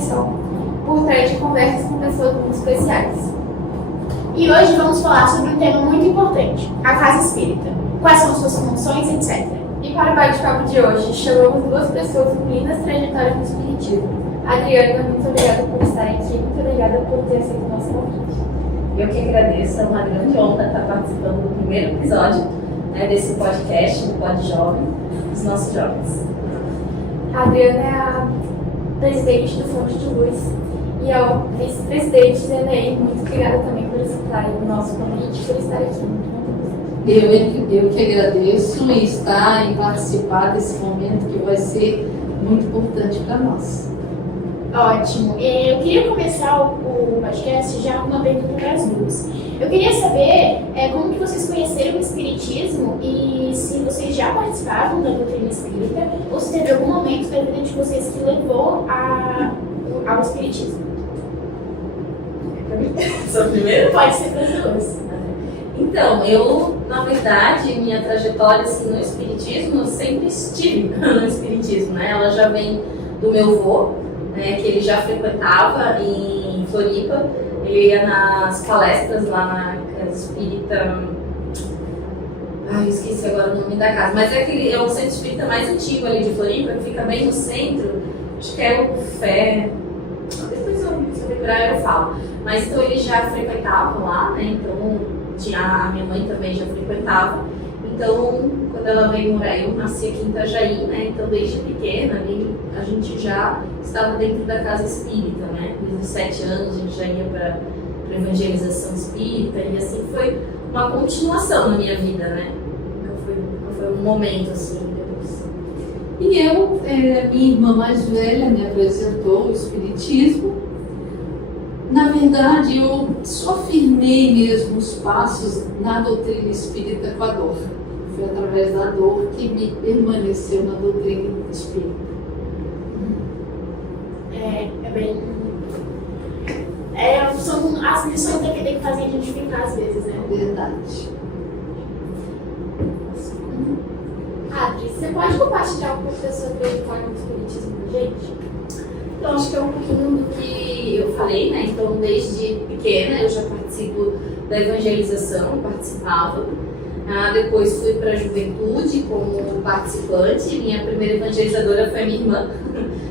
Imersão, por trás de conversas com pessoas muito especiais. E hoje vamos falar sobre um tema muito importante, a casa espírita. Quais são suas funções, etc. E para o bate-papo de hoje, chamamos duas pessoas com lindas trajetórias no espiritismo. Adriana, muito obrigada por estar aqui, muito obrigada por ter aceito o nosso convite. Eu que agradeço, é uma grande honra estar participando do primeiro episódio desse podcast, do Pod Jovem, dos nossos jovens. A Adriana é a presidente do Fonte de Luz e é o vice-presidente do ENEI. Muito obrigada também por aceitar o nosso convite, por estar aqui. Eu que agradeço em estar e participar desse momento que vai ser muito importante para nós. Ótimo. Eu queria começar o podcast já com uma pergunta para as duas. Eu queria saber como que vocês conheceram o Espiritismo e se vocês já participavam da doutrina espírita ou se teve algum momento da vida de vocês que levou ao Espiritismo. Sou a primeira? Pode ser para as duas. Então, eu, na verdade, minha trajetória assim, no Espiritismo, eu sempre estive no Espiritismo, né? Ela já vem do meu avô, né, que ele já frequentava em Floripa. Ele ia nas palestras lá na Casa Espírita. Ai, eu esqueci agora o nome da casa, mas é um centro espírita mais antigo ali de Floripa, que fica bem no centro. Acho que é o Fé. Depois, se eu lembrar, eu falo. Mas então ele já frequentava lá, né? Então a minha mãe também já frequentava. Então, quando ela veio morar, eu nasci aqui em Itajaí, né? Então, desde pequena, ali, a gente já estava dentro da casa espírita, né? Desde os 7 anos, a gente já ia para evangelização espírita, e assim foi uma continuação na minha vida, né? Nunca foi um momento assim. E minha irmã mais velha me apresentou o Espiritismo. Na verdade, eu só firmei mesmo os passos na doutrina espírita com a dor. Foi através da dor que me permaneceu na doutrina espírita. São as lições que tem que fazer a gente ficar às vezes, né? Verdade. Adri, você pode compartilhar um pouco da sua trajetória no espiritismo com a gente? Então, acho que é um pouquinho do que eu falei, né? Então, desde pequena eu já participo da evangelização, participava. Depois fui para a juventude como participante. Minha primeira evangelizadora foi a minha irmã,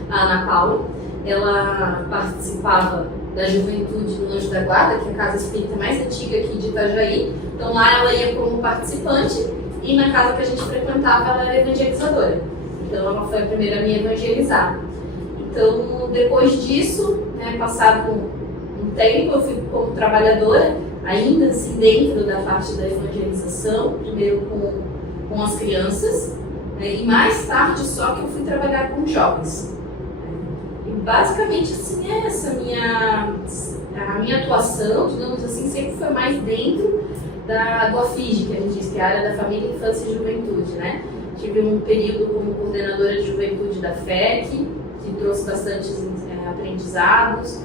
a Ana Paula. Ela participava da juventude no Anjo da Guarda, que é a casa espírita mais antiga aqui de Itajaí. Então, lá ela ia como participante e na casa que a gente frequentava ela era evangelizadora. Então, ela foi a primeira a me evangelizar. Então, depois disso, né, passado um tempo, eu fui como trabalhadora, ainda assim dentro da parte da evangelização, primeiro com as crianças, né, e mais tarde só que eu fui trabalhar com jovens. E basicamente assim é essa a minha atuação, digamos assim, sempre foi mais dentro do AFIG, que a gente diz que é a área da família, infância e juventude, né? Tive um período como coordenadora de juventude da FEC, que trouxe bastante aprendizados,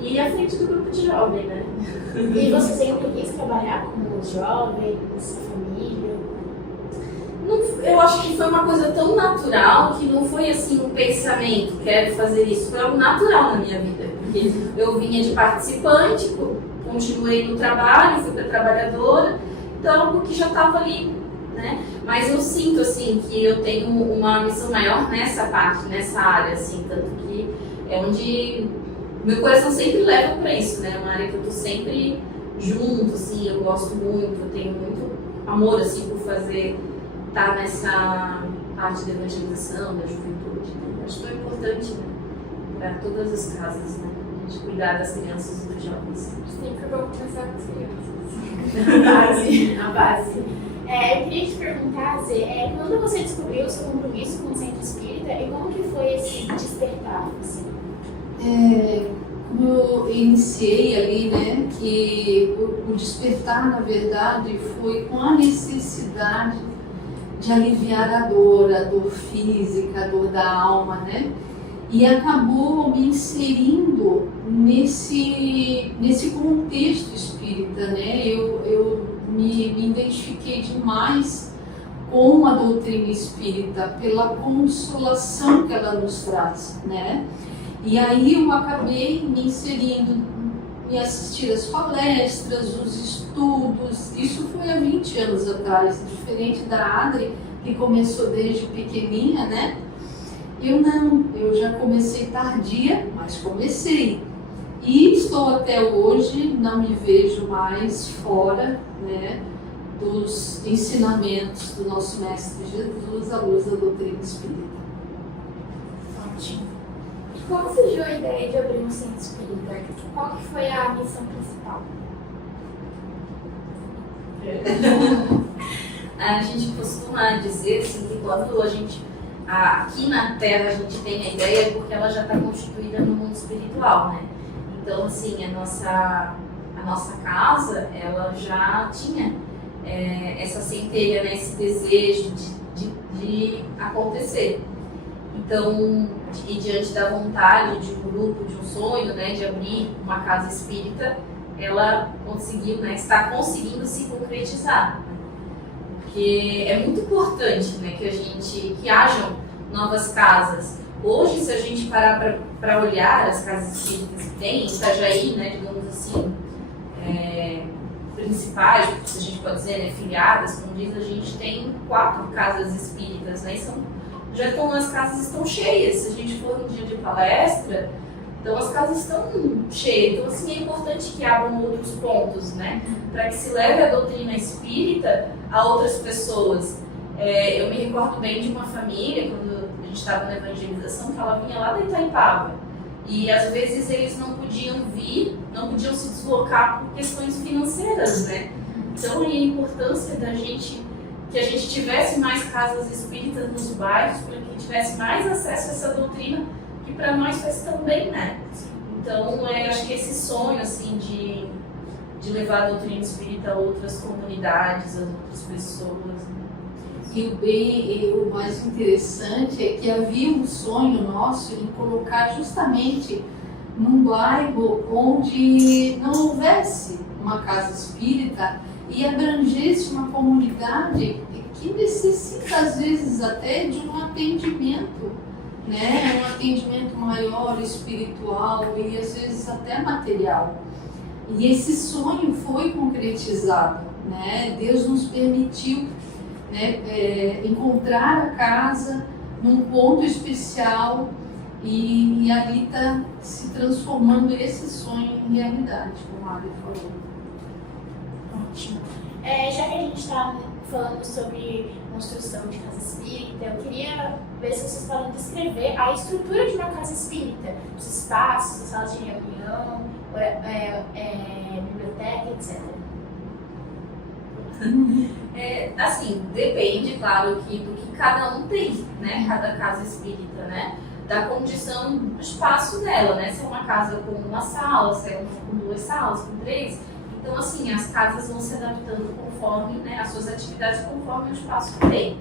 e à frente do grupo de jovem, né? E você sempre quis trabalhar com os jovens, família? Eu acho que foi uma coisa tão natural que não foi assim um pensamento, quero fazer isso, foi algo natural na minha vida, porque eu vinha de participante, continuei no trabalho, fui para trabalhadora, então algo que já estava ali, né? Mas eu sinto assim que eu tenho uma missão maior nessa parte, nessa área, assim, tanto que é onde meu coração sempre leva para isso, né? É uma área que eu tô sempre junto, assim, eu gosto muito, eu tenho muito amor assim por estar nessa parte da evangelização, da juventude, né? Acho que é importante, né? Para todas as casas, né? A gente cuidar das crianças e dos jovens. Sempre vamos começar com as crianças. A base. Eu queria te perguntar, Zê, quando você descobriu o seu compromisso com o Centro Espírita e como que foi esse despertar? Assim? Como eu iniciei ali, né, que o despertar, na verdade, foi com a necessidade de aliviar a dor física, a dor da alma, né? E acabou me inserindo nesse contexto espírita, né? Eu me identifiquei demais com a doutrina espírita pela consolação que ela nos traz, né? E aí eu acabei me inserindo em assistir as palestras, os estudos. Isso foi há 20 anos atrás, diferente da Adri, que começou desde pequenininha, né? Eu não, eu já comecei tardia, mas comecei. E estou até hoje, não me vejo mais fora, né, dos ensinamentos do nosso Mestre Jesus à luz da doutrina espírita. Ótimo. Como surgiu a ideia de abrir um centro espírita? Qual que foi a missão principal? A gente costuma dizer assim, que quando a gente, aqui na Terra, a gente tem a ideia porque ela já está constituída no mundo espiritual, né? Então, assim, a nossa casa, ela já tinha essa centelha, né, esse desejo de acontecer. Então, e diante da vontade de um grupo, de um sonho, né, de abrir uma casa espírita, ela conseguiu, né, está conseguindo se concretizar. Porque é muito importante, né, que hajam novas casas. Hoje, se a gente parar para olhar as casas espíritas que tem, em Itajaí, né, digamos assim, principais, se a gente pode dizer, né, filiadas, como diz, a gente tem 4 casas espíritas, né, as casas estão cheias. Se a gente for no dia de palestra, então as casas estão cheias. Então, assim, é importante que abram outros pontos, né, para que se leve a doutrina espírita a outras pessoas. Eu me recordo bem de uma família, quando a gente estava na evangelização, que ela vinha lá da Itaipava. E às vezes eles não podiam vir, não podiam se deslocar por questões financeiras, né? Então, a importância que a gente tivesse mais casas espíritas nos bairros, para que tivesse mais acesso a essa doutrina, que para nós faz tão bem, né? Então, eu acho que esse sonho, assim, de levar a doutrina espírita a outras comunidades, a outras pessoas, né? E o mais interessante é que havia um sonho nosso em colocar justamente num bairro onde não houvesse uma casa espírita e abrangesse uma comunidade que necessita, às vezes, até de um atendimento, né? Um atendimento maior, espiritual e, às vezes, até material. E esse sonho foi concretizado, né? Deus nos permitiu, né, encontrar a casa num ponto especial e ali está se transformando esse sonho em realidade, como a Ali falou. Ótimo. Já que a gente está falando sobre construção de casa espírita, eu queria ver se vocês podem descrever a estrutura de uma casa espírita, os espaços, as salas de reunião, biblioteca, etc. Assim, depende, claro, do que cada um tem, né? Cada casa espírita, né? Da condição do espaço dela, né? Se é uma casa com uma sala, se é uma com 2 salas, com 3. Então, assim, as casas vão se adaptando conforme, né, as suas atividades, conforme o espaço que tem.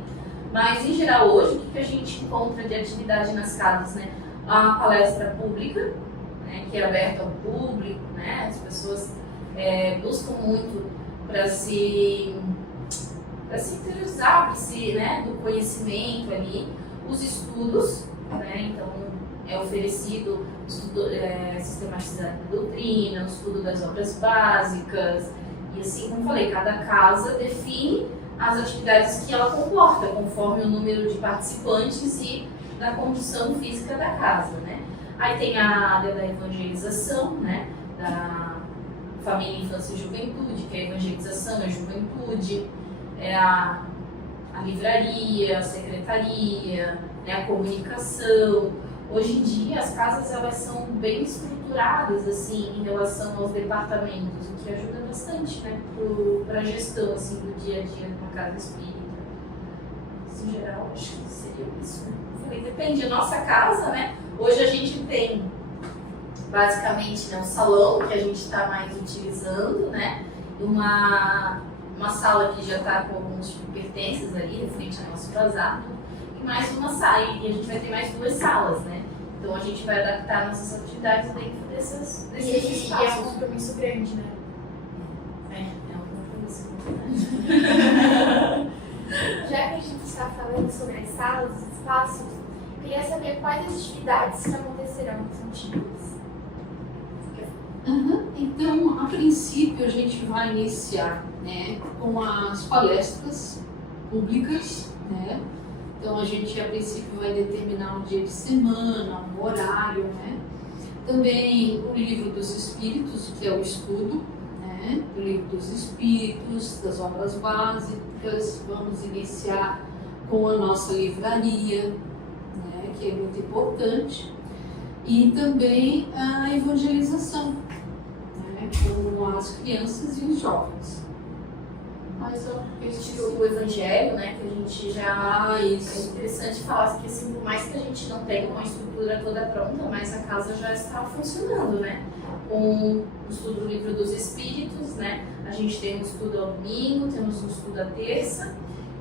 Mas, em geral, hoje, o que a gente encontra de atividade nas casas, né? A palestra pública, né, que é aberta ao público, né? As pessoas buscam muito para se interiorizar, né, do conhecimento ali, os estudos, né? Então é oferecido sistematizar a doutrina, o estudo das obras básicas, e assim como falei, cada casa define as atividades que ela comporta, conforme o número de participantes e da condição física da casa, né? Aí tem a área da evangelização, né, da família, infância e juventude, que é a evangelização, a juventude, a livraria, a secretaria, né, a comunicação. Hoje em dia as casas elas são bem estruturadas assim em relação aos departamentos, o que ajuda bastante, né, para a gestão assim do dia a dia de uma casa espírita. Em geral, acho que seria isso, né? Depende da nossa casa, né? Hoje a gente tem basicamente, né, um salão que a gente está mais utilizando, né? Uma sala que já está com alguns pertences ali, frente ao nosso vazado, e mais uma sala, e a gente vai ter mais 2 salas, né? Então a gente vai adaptar nossas atividades dentro desses espaços. E é um compromisso grande, né? É um compromisso grande. Já que a gente está falando sobre as salas, os espaços, queria saber quais as atividades que aconteceram serão infantis? Então, a princípio, a gente vai iniciar, né, com as palestras públicas, né? Então, a gente, a princípio, vai determinar um dia de semana, um horário, né? Também o livro dos Espíritos, que é o estudo, né? O livro dos Espíritos, das obras básicas. Vamos iniciar com a nossa livraria, né? Que é muito importante. E também a evangelização, né? Com as crianças e os jovens. Mas O evangelho, né, que a gente já... É Isso. interessante falar que, assim, por mais que a gente não tenha uma estrutura toda pronta, mas a casa já está funcionando, né? Com o estudo do livro dos Espíritos, né? A gente tem um estudo ao domingo, temos um estudo à terça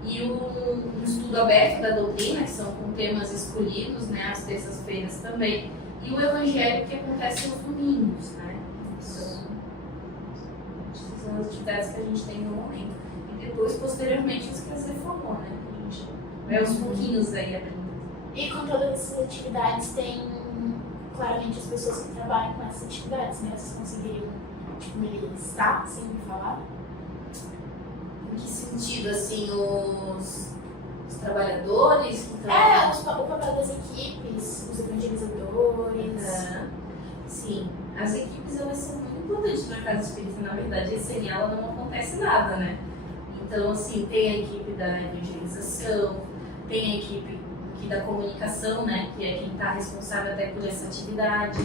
e um estudo aberto da doutrina, que são com temas escolhidos, né? Às terças-feiras também. E o evangelho, que acontece nos domingos, né? Então, essas são as atividades que a gente tem no momento. E depois, posteriormente, as que você falou, né? A gente vai aos pouquinhos aí abrindo. E com todas essas atividades, tem claramente as pessoas que trabalham com essas atividades, né? Vocês conseguiriam, tipo, me listar, assim, me falar? Em que sentido, assim, os trabalhadores que O papel das equipes, os evangelizadores. Sim, as equipes, elas são muito importantes para a Casa Espírita, na verdade, e sem ela não acontece nada, né? Então, assim, tem a equipe da evangelização, tem a equipe da comunicação, né, que é quem está responsável até por essa atividade,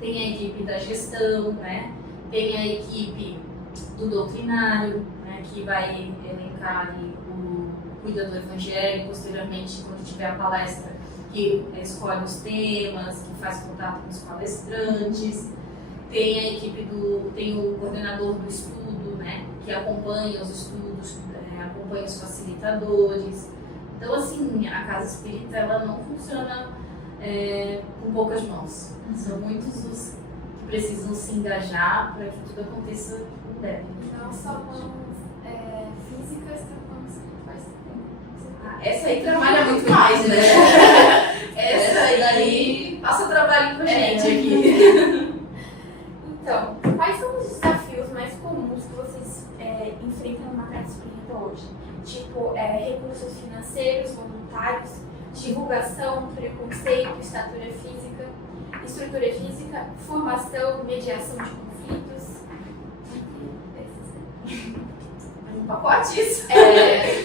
tem a equipe da gestão, né, tem a equipe do doutrinário, né, que vai elencar ali cuida do evangelho, posteriormente, quando tiver a palestra, que escolhe os temas, que faz contato com os palestrantes, tem a equipe tem o coordenador do estudo, né, que acompanha os estudos, acompanha os facilitadores. Então, assim, a Casa Espírita, ela não funciona com poucas mãos. São muitos os que precisam se engajar para que tudo aconteça como deve. Não só mãos físicas, trabalhamos faz tempo. Essa aí trabalha muito mais, né? Essa aí passa trabalho com a gente aqui. Então, quais são os desafios mais comuns que vocês enfrentam numa Casa Espírita hoje? Tipo, recursos financeiros, voluntários, divulgação, preconceito, estrutura física, formação, mediação de conflitos. Um pacote isso.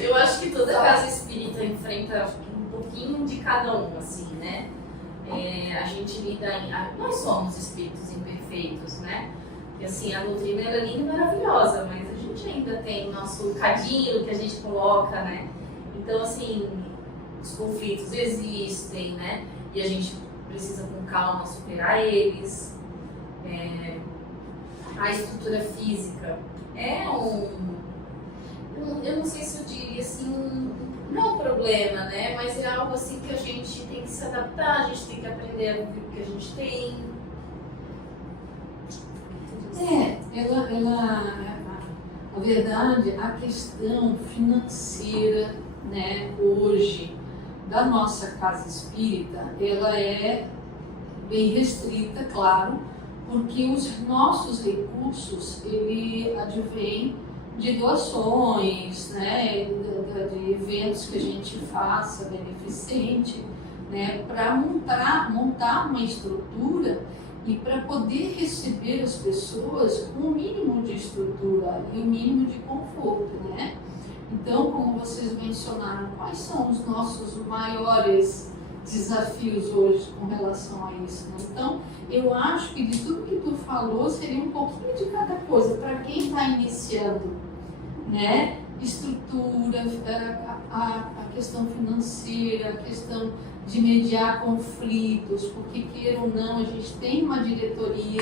Eu acho que toda Casa Espírita enfrenta um pouquinho de cada um, assim, né? A gente lida nós somos espíritos imperfeitos, né? E assim, a doutrina ela é linda e maravilhosa, mas a gente ainda tem o nosso cadinho que a gente coloca, né? Então, assim, os conflitos existem, né? E a gente precisa com calma superar eles. A estrutura física eu não sei se eu diria assim, não é um problema, né? Mas é algo assim que a gente tem que se adaptar, a gente tem que aprender a viver o que a gente tem. Na verdade, a questão financeira, né, hoje, da nossa Casa Espírita, ela é bem restrita, claro, porque os nossos recursos, ele advém de doações, né, de eventos que a gente faça beneficente, né, para montar uma estrutura e para poder receber as pessoas com o mínimo de estrutura e o mínimo de conforto, né? Então, como vocês mencionaram, quais são os nossos maiores desafios hoje com relação a isso, né? Então, eu acho que de tudo que tu falou, seria um pouquinho de cada coisa. Para quem está iniciando, né? Estrutura, a questão financeira, a questão de mediar conflitos, porque queira ou não, a gente tem uma diretoria,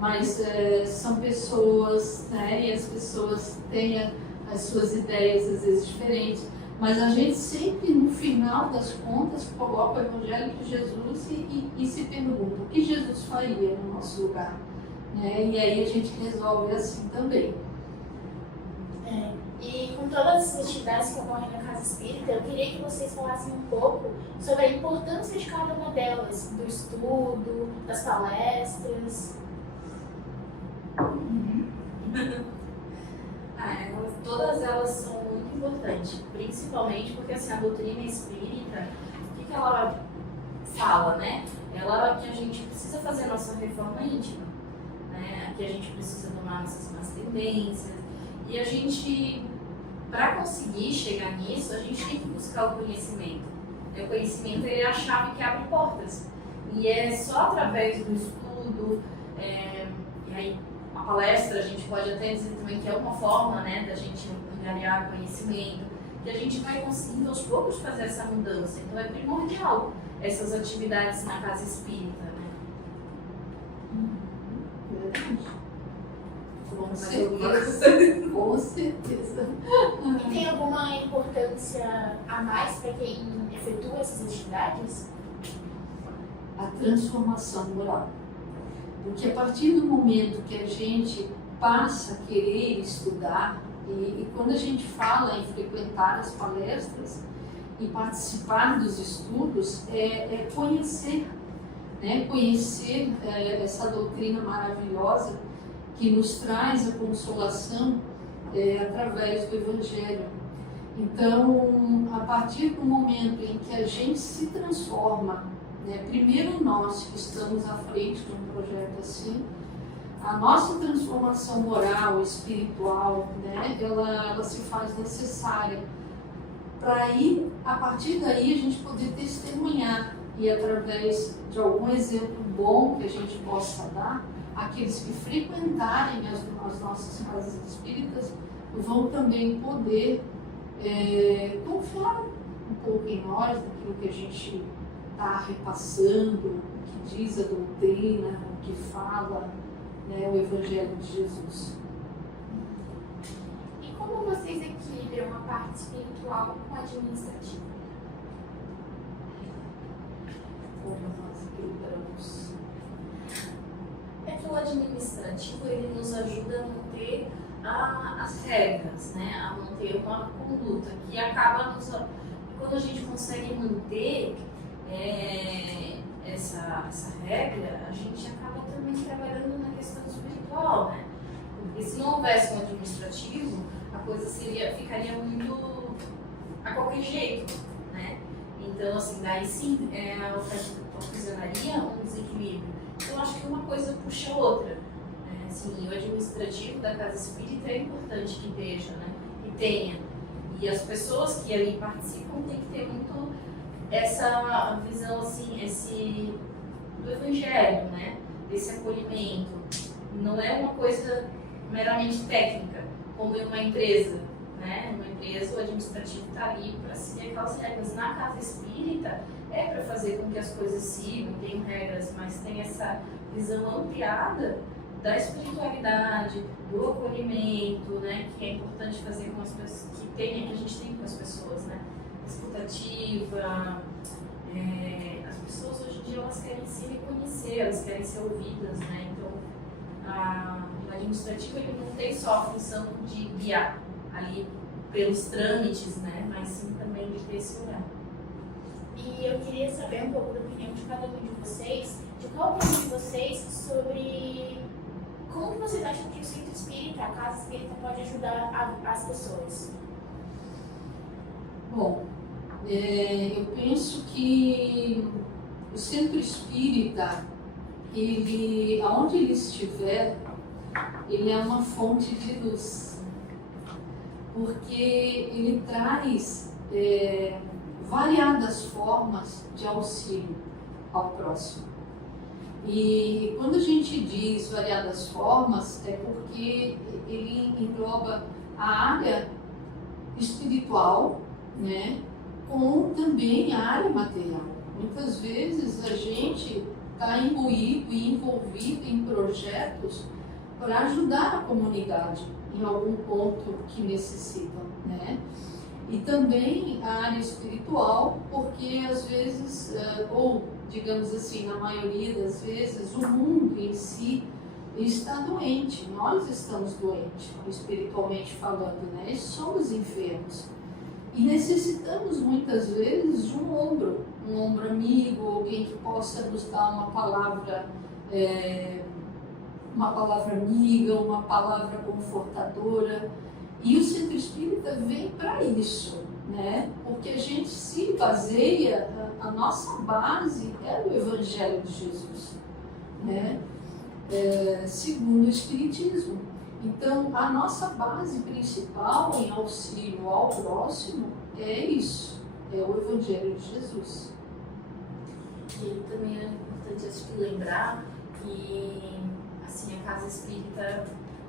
mas são pessoas, né? E as pessoas têm as suas ideias às vezes diferentes. Mas a gente sempre, no final das contas, coloca o Evangelho de Jesus e se pergunta o que Jesus faria no nosso lugar. Né? E aí a gente resolve assim também. E com todas as atividades que ocorrem na Casa Espírita, eu queria que vocês falassem um pouco sobre a importância de cada uma delas, do estudo, das palestras. Todas elas são muito importantes, principalmente porque assim, a doutrina espírita, o que ela fala, né? Ela que a gente precisa fazer nossa reforma íntima, né? Que a gente precisa tomar nossas más tendências, e a gente, para conseguir chegar nisso, a gente tem que buscar o conhecimento. O conhecimento é a chave que abre portas, e é só através do estudo, e aí a palestra a gente pode até dizer também que é uma forma, né, da gente angariar conhecimento, que a gente vai conseguindo aos poucos fazer essa mudança. Então é primordial essas atividades na Casa Espírita, né? Com certeza. Com certeza. E tem alguma importância a mais para quem efetua essas atividades? A transformação moral. Porque a partir do momento que a gente passa a querer estudar, e quando a gente fala em frequentar as palestras e participar dos estudos, é conhecer, né? Conhecer essa doutrina maravilhosa que nos traz a consolação através do Evangelho. Então, a partir do momento em que a gente se transforma, né, primeiro nós que estamos à frente de um projeto assim, a nossa transformação moral, espiritual, né, ela se faz necessária para aí, a partir daí, a gente poder testemunhar e através de algum exemplo bom que a gente possa dar, aqueles que frequentarem as nossas casas espíritas vão também poder confiar um pouco em nós, naquilo que a gente está repassando, o que diz a doutrina, o que fala, né, o Evangelho de Jesus. E como vocês equilibram a parte espiritual com a administrativa? Como nós equilibramos? É que o administrativo ele nos ajuda a manter as regras, né? A manter uma conduta que acaba nos... Quando a gente consegue manter essa regra, a gente acaba também trabalhando na questão espiritual, né? Porque se não houvesse um administrativo, a coisa ficaria muito a qualquer jeito, né? Então, assim, daí sim ocasionaria um desequilíbrio. Então, acho que uma coisa puxa a outra. Assim, o administrativo da Casa Espírita é importante que esteja, né? Que tenha. E as pessoas que ali participam têm que ter muito essa visão, assim, do Evangelho, né? Desse acolhimento. Não é uma coisa meramente técnica, como em uma empresa, né? Numa empresa, o administrativo está ali para seguir aquelas regras. Na Casa Espírita, é para fazer com que as coisas sigam, tem regras, mas tem essa visão ampliada da espiritualidade, do acolhimento, né? Que é importante fazer com as pessoas, que a gente tem com as pessoas, né? Escutativa. As pessoas hoje em dia elas querem se reconhecer, elas querem ser ouvidas, né? Então, o administrativo ele não tem só a função de guiar ali pelos trâmites, né? Mas sim também de ter esse olhar. E eu queria saber um pouco da opinião de cada um de vocês, de qual a opinião de vocês sobre como vocês acham que o centro espírita, a Casa Espírita, pode ajudar as pessoas. Bom, eu penso que o centro espírita, ele, aonde ele estiver, ele é uma fonte de luz, porque ele traz variadas formas de auxílio ao próximo. E quando a gente diz variadas formas, é porque ele engloba a área espiritual, né, com também a área material. Muitas vezes a gente está imbuído e envolvido em projetos para ajudar a comunidade em algum ponto que necessitam, né? E também a área espiritual, porque às vezes, ou digamos assim, na maioria das vezes, o mundo em si está doente, nós estamos doentes, espiritualmente falando, né? Somos enfermos. E necessitamos muitas vezes de um ombro amigo, alguém que possa nos dar uma palavra amiga, uma palavra confortadora. E o Centro Espírita vem para isso, né? Porque a gente se baseia, a nossa base é o Evangelho de Jesus, né? Segundo o Espiritismo. Então, a nossa base principal em auxílio ao próximo é isso, é o Evangelho de Jesus. E também é importante acho que lembrar que assim, a casa espírita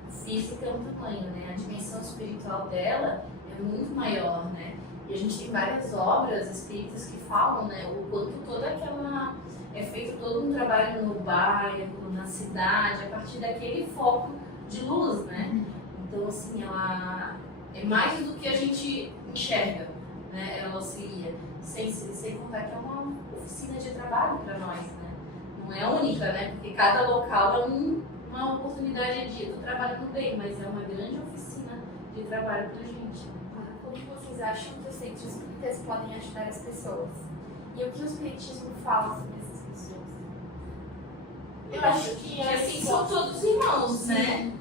física é um tamanho, né? A dimensão espiritual dela é muito maior, né? E a gente tem várias obras espíritas que falam, né, o quanto toda aquela é feito todo um trabalho no bairro, na cidade, a partir daquele foco de luz, né? Então, assim, ela é mais do que a gente enxerga, né? Ela auxilia, sem contar que é uma oficina de trabalho para nós, né? Não é única, né? Porque cada local é uma oportunidade do trabalho no bem, mas é uma grande oficina de trabalho para a gente. Como vocês acham que os centros espíritas podem ajudar as pessoas? E o que o espiritismo fala sobre essas pessoas? Eu acho que assim, são todos irmãos, né?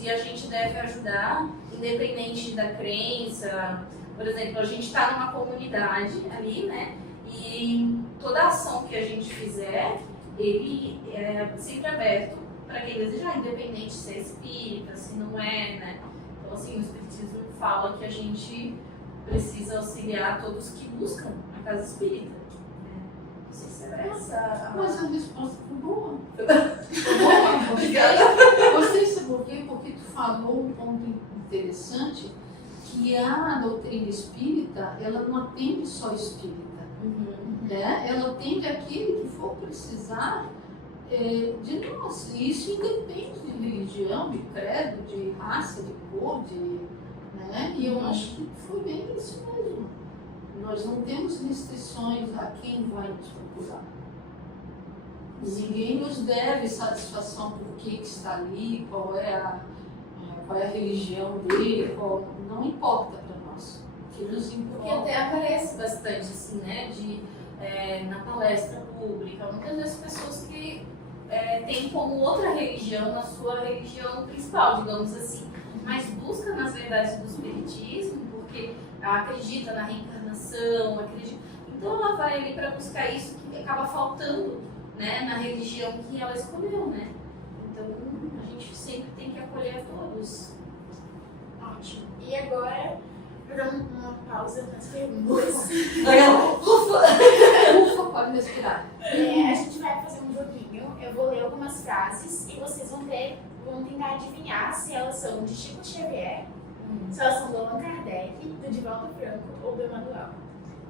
E a gente deve ajudar, independente da crença. Por exemplo, a gente está numa comunidade ali, né? E toda ação que a gente fizer, ele é sempre aberto para quem desejar, independente se é espírita, se não é, né? Então, assim, o espiritismo fala que a gente precisa auxiliar todos que buscam a casa espírita. Não sei se é essa. Mas a resposta foi boa. Obrigada. Gostei, sabe por quê? Porque tu falou um ponto interessante, que a doutrina espírita, ela não atende só espírita. Né? Ela atende aquele que for precisar de nós. E isso independe de religião, de credo, de raça, de cor, né? E eu acho que foi bem isso mesmo. Nós não temos restrições a quem vai nos procurar. E ninguém nos deve satisfação por que está ali, qual é a religião dele, não importa para nós. O que nos importa. Porque até aparece bastante, assim, né? Na palestra pública, muitas vezes pessoas que têm como outra religião na sua religião principal, digamos assim, mas busca nas verdades do espiritismo, porque acredita na reencarnação, então ela vai ali para buscar isso que acaba faltando, né, na religião que ela escolheu, né? Então a gente sempre tem que acolher a todos. Ótimo. E agora, vou dar uma pausa nas perguntas. Ufa, pode respirar. A gente vai fazer um joguinho. Eu vou ler algumas frases e vocês vão tentar adivinhar se elas são de Chico Xavier, se elas são do Allan Kardec, do Divaldo Franco ou do Emmanuel.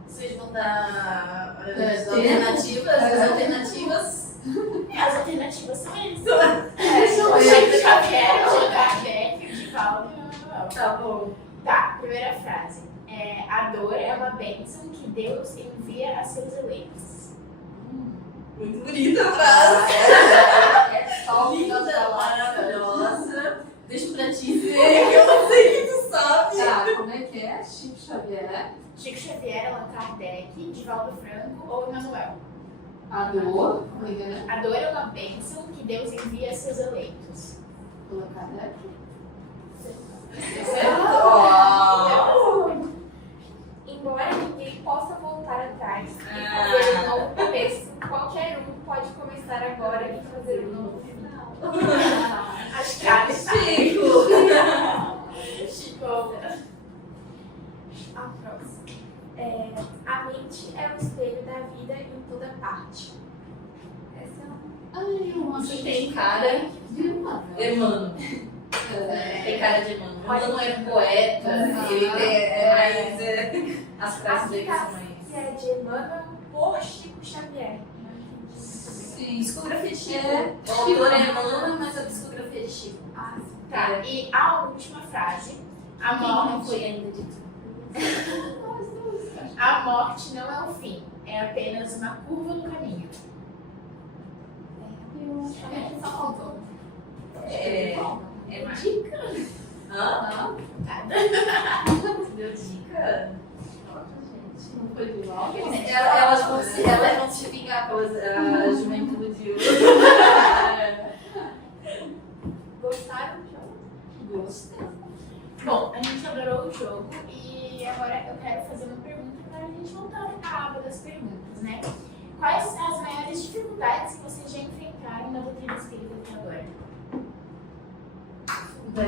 Vocês vão dar as alternativas? As alternativas? As alternativas são eles. São O eles. Chico Xavier, o Allan Kardec, o Divaldo e o Emmanuel. Tá bom. Tá, primeira frase. A dor é uma bênção que Deus envia a seus eleitos. Muito bonita a frase. Linda, Maravilhosa. Deixa pra ti ver, que eu não sei que tu sabe. Tá, como é que é? Chico Xavier. Chico Xavier, Allan Kardec, Divaldo Franco ou Emmanuel? A dor, como é que é? A dor é uma bênção que Deus envia a seus eleitos. Allan Kardec. Embora ninguém possa voltar atrás e fazer um novo começo, qualquer um pode começar agora e fazer um novo final. As chaves Chico. Chico. A próxima. A mente é o espelho da vida em toda parte. Essa é uma... Ai, eu acho Você que tem cara de Emmanuel. Emmanuel. Tem cara de Emmanuel. Emmanuel não é poeta, ele mais... As frases dele são mais... que é de Emmanuel por Chico Xavier. Sim. Discografia de Chico. O autor é Emmanuel, mas a discografia é de Chico. Tá, e a última frase. A Quem não morte, foi ainda dito? a morte não é o fim, é apenas uma curva no caminho. Só faltou. É mais. Dica. Hã? Deu dica? Não foi de mal? Elas vão se vingar pela juventude. Gostaram do jogo? Gostei. Bom, a gente adorou o jogo e agora eu quero fazer uma pergunta para a gente voltar à aba das perguntas, né? Quais as maiores dificuldades que vocês já enfrentaram na doutrina espírita até agora?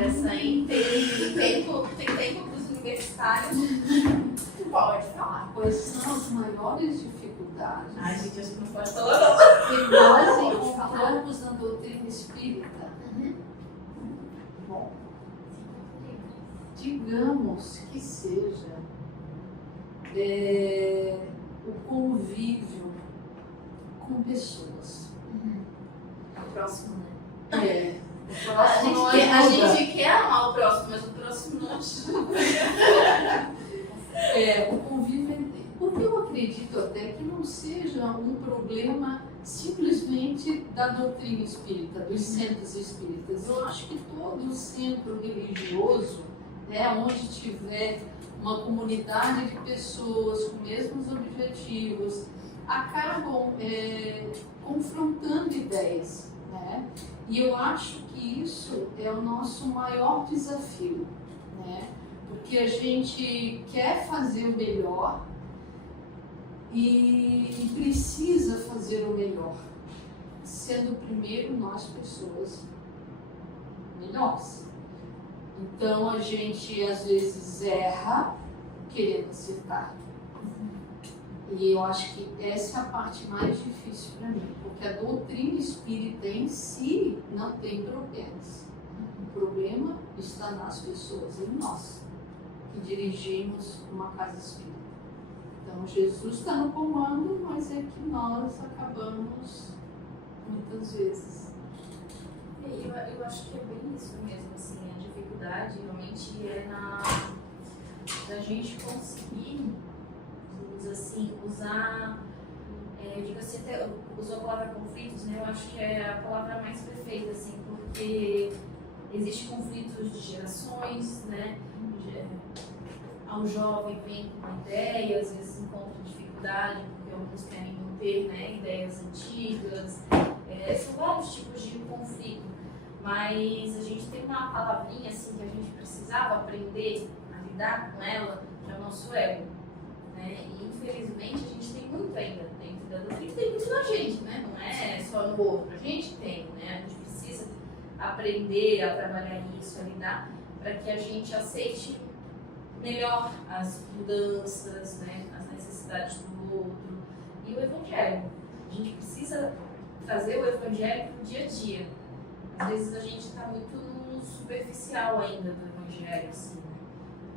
Essa aí tem tempo para os universitários. Pode falar. Quais são as maiores dificuldades Ai, gente, acho que não pode falar não. que nós encontramos na doutrina espírita? Bom, digamos que seja o convívio com pessoas. O próximo, né? O A próximo gente quer amar o próximo, mas o próximo não ajuda. o convívio, porque eu acredito até que não seja um problema simplesmente da doutrina espírita, dos centros espíritas. Eu acho que todo centro religioso, onde tiver uma comunidade de pessoas com mesmos objetivos, acabam confrontando ideias, né? E eu acho que isso é o nosso maior desafio, né? Porque a gente quer fazer o melhor e precisa fazer o melhor, sendo primeiro nós pessoas melhores. Então a gente às vezes erra querendo acertar. E eu acho que essa é a parte mais difícil para mim, porque a doutrina espírita em si não tem problemas. O problema está nas pessoas, em nós, que dirigimos uma casa espírita. Então Jesus está no comando, mas é que nós acabamos muitas vezes. Eu acho que é bem isso mesmo, assim, a dificuldade realmente é da gente conseguir, vamos dizer assim, usar, eu digo assim, até usou a palavra conflitos, né? Eu acho que é a palavra mais perfeita, assim, porque existem conflitos de gerações, né? Ao jovem vem com uma ideia, às vezes encontra dificuldade, porque alguns querem manter, né, ideias antigas. São vários tipos de conflito, mas a gente tem uma palavrinha assim que a gente precisava aprender a lidar com ela, que é o nosso ego, né? E infelizmente a gente tem muito ainda dentro da doutrina, tem muito na gente, né? Não é só no outro, a gente tem, né? A gente precisa aprender a trabalhar isso, a lidar, para que a gente aceite melhor as mudanças, né? As necessidades do outro e o evangelho. A gente precisa trazer o evangelho para o dia a dia. Às vezes a gente está muito no superficial ainda do evangelho, assim, né?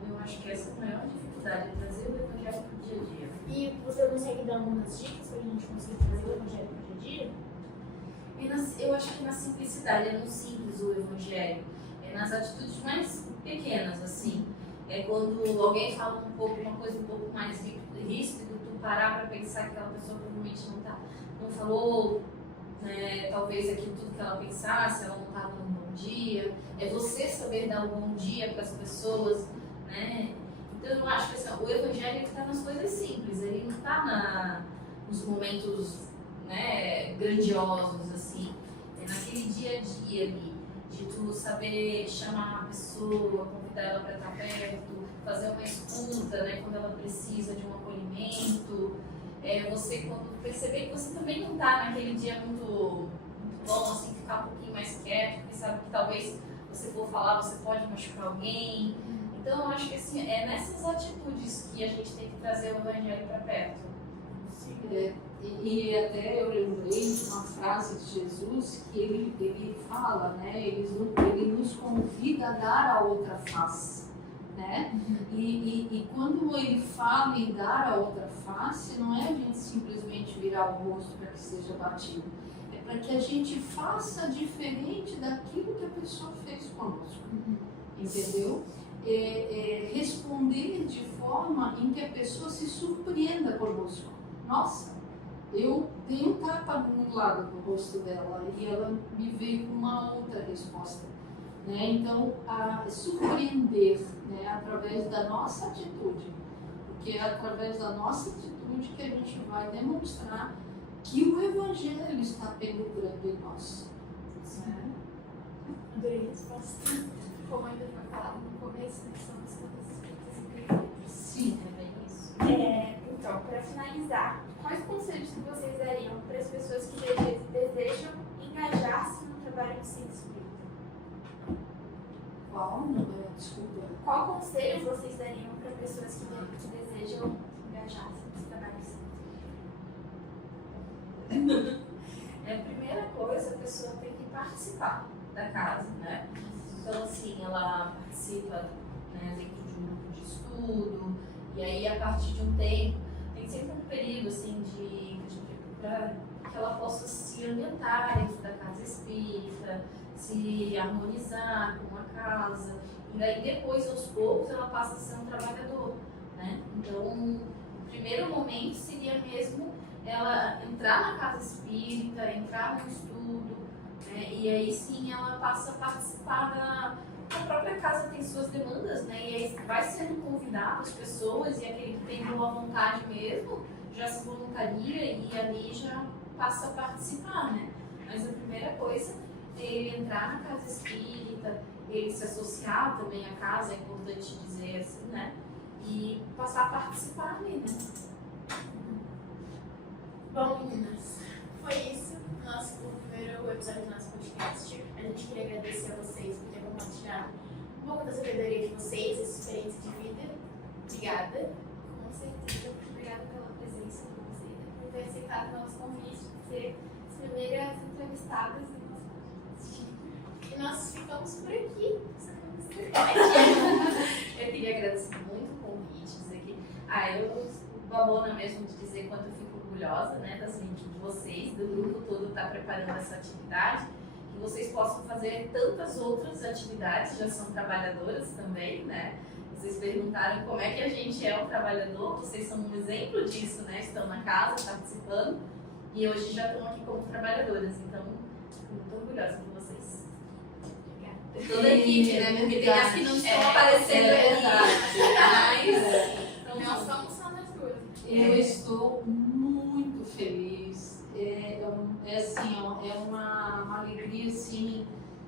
Eu acho que essa é a maior dificuldade, é trazer o evangelho para o dia a dia. E você consegue dar algumas dicas para a gente conseguir trazer o evangelho para o dia a dia? Eu acho que na simplicidade, é no simples o evangelho, é nas atitudes mais pequenas, assim. É quando alguém fala uma coisa um pouco mais ríspida, tu parar para pensar que aquela pessoa provavelmente não falou, né, talvez aquilo tudo que ela pensasse, ela não estava num bom dia. É você saber dar um bom dia para as pessoas, né? Então eu acho que assim, o evangelho está nas coisas simples, ele não está nos momentos, né, grandiosos, assim. É naquele dia a dia ali, de tu saber chamar a pessoa, convidar ela para estar perto, fazer uma escuta, né, quando ela precisa de um acolhimento. Você quando perceber que você também não está naquele dia muito bom, assim, ficar um pouquinho mais quieto, porque sabe que talvez você for falar, você pode machucar alguém. Então eu acho que assim, é nessas atitudes que a gente tem que trazer o evangelho para perto. E até eu lembrei de uma frase de Jesus que ele fala, né? Ele nos convida a dar a outra face, né? E quando ele fala em dar a outra face, não é a gente simplesmente virar o rosto para que seja batido, é para que a gente faça diferente daquilo que a pessoa fez conosco, entendeu? Responder de forma em que a pessoa se surpreenda conosco. Nossa, eu dei um tapa no lado do rosto dela e ela me veio com uma outra resposta. né? Então, surpreender, né? Através da nossa atitude, porque é através da nossa atitude que a gente vai demonstrar que o Evangelho está penetrando em nós. Né? Adorei a resposta. Como ainda foi falado no começo, né, são as coisas escritas em Bíblia. Sim. É bem isso. Então, para finalizar, quais conselhos que vocês dariam para as pessoas que desejam engajar-se no trabalho do centro espírita? Qual? Desculpa. Qual conselho vocês dariam para pessoas que desejam engajar-se no trabalho do centro espírita? A primeira coisa, a pessoa tem que participar da casa, né? Então, assim, ela participa, né, dentro de um grupo de estudo, e aí, a partir de um tempo, tem sempre um período, assim, para que ela possa se ambientar dentro da casa espírita, se harmonizar com a casa, e daí, depois, aos poucos, ela passa a ser um trabalhador, né? Então, o primeiro momento seria mesmo ela entrar na casa espírita, entrar no estudo, né? E aí sim ela passa a participar a própria casa tem suas demandas, né? E aí vai sendo convidado as pessoas e aquele que tem boa vontade mesmo já se voluntaria e ali já passa a participar, né? Mas a primeira coisa é ele entrar na casa espírita, ele se associar também à casa, é importante dizer assim, né? E passar a participar ali, né? Bom, meninas, foi isso o primeiro episódio do nosso podcast. A gente queria agradecer a vocês por terem compartilhado um pouco da sabedoria de vocês, essa experiência de vida. Obrigada. Com certeza, obrigada pela presença de vocês, por ter aceitado o nosso convite, por ser as primeiras entrevistadas do nosso podcast. E nós ficamos por aqui. Eu queria agradecer muito o convite, dizer que eu babona mesmo de dizer quanto eu fico orgulhosa, né, de vocês, do grupo todo estar preparando essa atividade, que vocês possam fazer tantas outras atividades, já são trabalhadoras também, né? Vocês perguntaram como é que a gente é um trabalhador, vocês são um exemplo disso, né? Estão na casa, participando, e hoje já estão aqui como trabalhadoras, então, fico muito orgulhosa de vocês. Obrigada. Toda a equipe, né? Porque tem as que não estão aparecendo aqui, mas Nós somos só nas duas. Eu estou muito feliz. É uma alegria assim,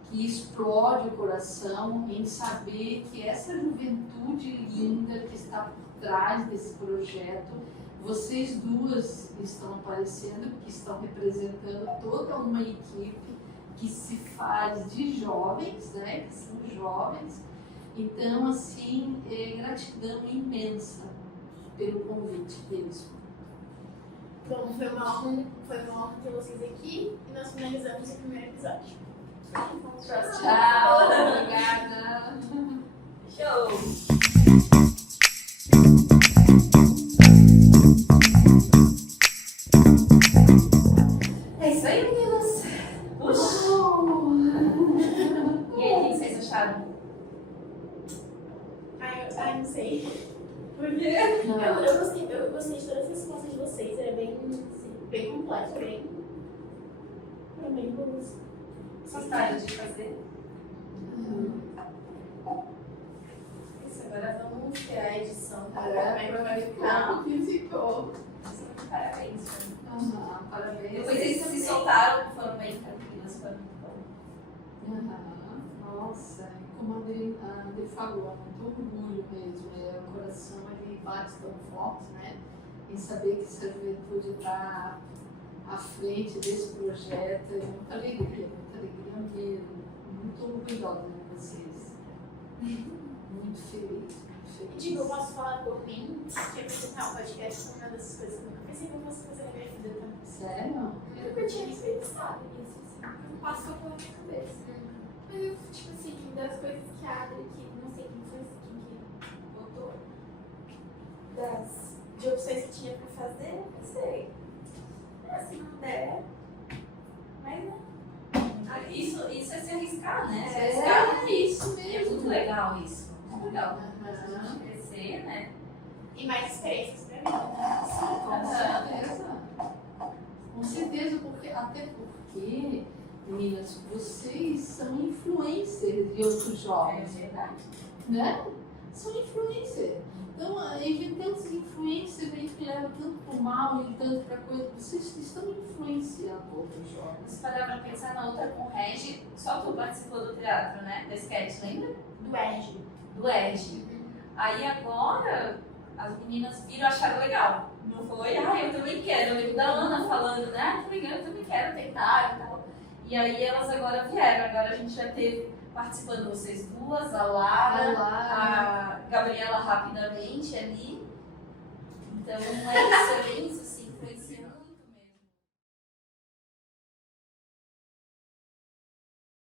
que explode o coração em saber que essa juventude linda que está por trás desse projeto, vocês duas estão aparecendo, que estão representando toda uma equipe que se faz de jovens, né? Que são jovens. Então, assim, gratidão imensa pelo convite deles. Bom, foi uma honra ter vocês aqui e nós finalizamos o primeiro episódio. Tchau, obrigada. show! É isso aí, meninas. Puxa! E aí, o que vocês acharam? Ai, não sei. Por quê? Eu gostei de todas as respostas de vocês. Era bem completo, bem boas. Gostaram de fazer? Isso, agora vamos ter a edição para ver como é que vai ficar. Que ficou. Parabéns. Parabéns. Depois eles se soltaram, foram bem tranquilas, foram muito bom. Nossa, como a André falou, muito orgulho mesmo. O coração ele bate tão forte, né? Em saber que essa juventude está à frente desse projeto. É muita alegria mesmo. Muito orgulhosa de vocês. Muito feliz. Tipo, eu posso falar por mim, que apresentar o podcast foi uma das coisas que eu nunca pensei que eu fosse fazer na minha vida também. Sério? Eu nunca tinha pensado nisso, assim. Não passou pela minha cabeça. Mas eu, tipo assim, das coisas que abrem, que não sei quem foi quem que botou, de opções que tinha pra fazer, eu pensei, se não der, mas não. Isso é se arriscar, né? Se É, arriscar porque isso é muito legal isso. Muito legal. A gente crescer, né? E mais experiências pra mim, né? Com certeza, até porque, meninas, vocês são influencers de outros jovens, verdade. né? São influencers. Então, a gente tem tantos influencers aí que levam tanto para o mal e tanto para coisa. Vocês estão influenciando outros jovens. Se parar pra pensar na outra com o Regi, só tu participou do teatro, né? Da sketch, lembra? Do ERG. Do Ed. Aí agora as meninas viram e acharam legal. Não foi? Ah, eu também quero. Eu lembro da Ana falando, né? Ah, eu também quero tentar e tal. E aí elas agora vieram. Agora a gente já teve participando vocês duas, a Lara, a Gabriela rapidamente ali. Então é isso,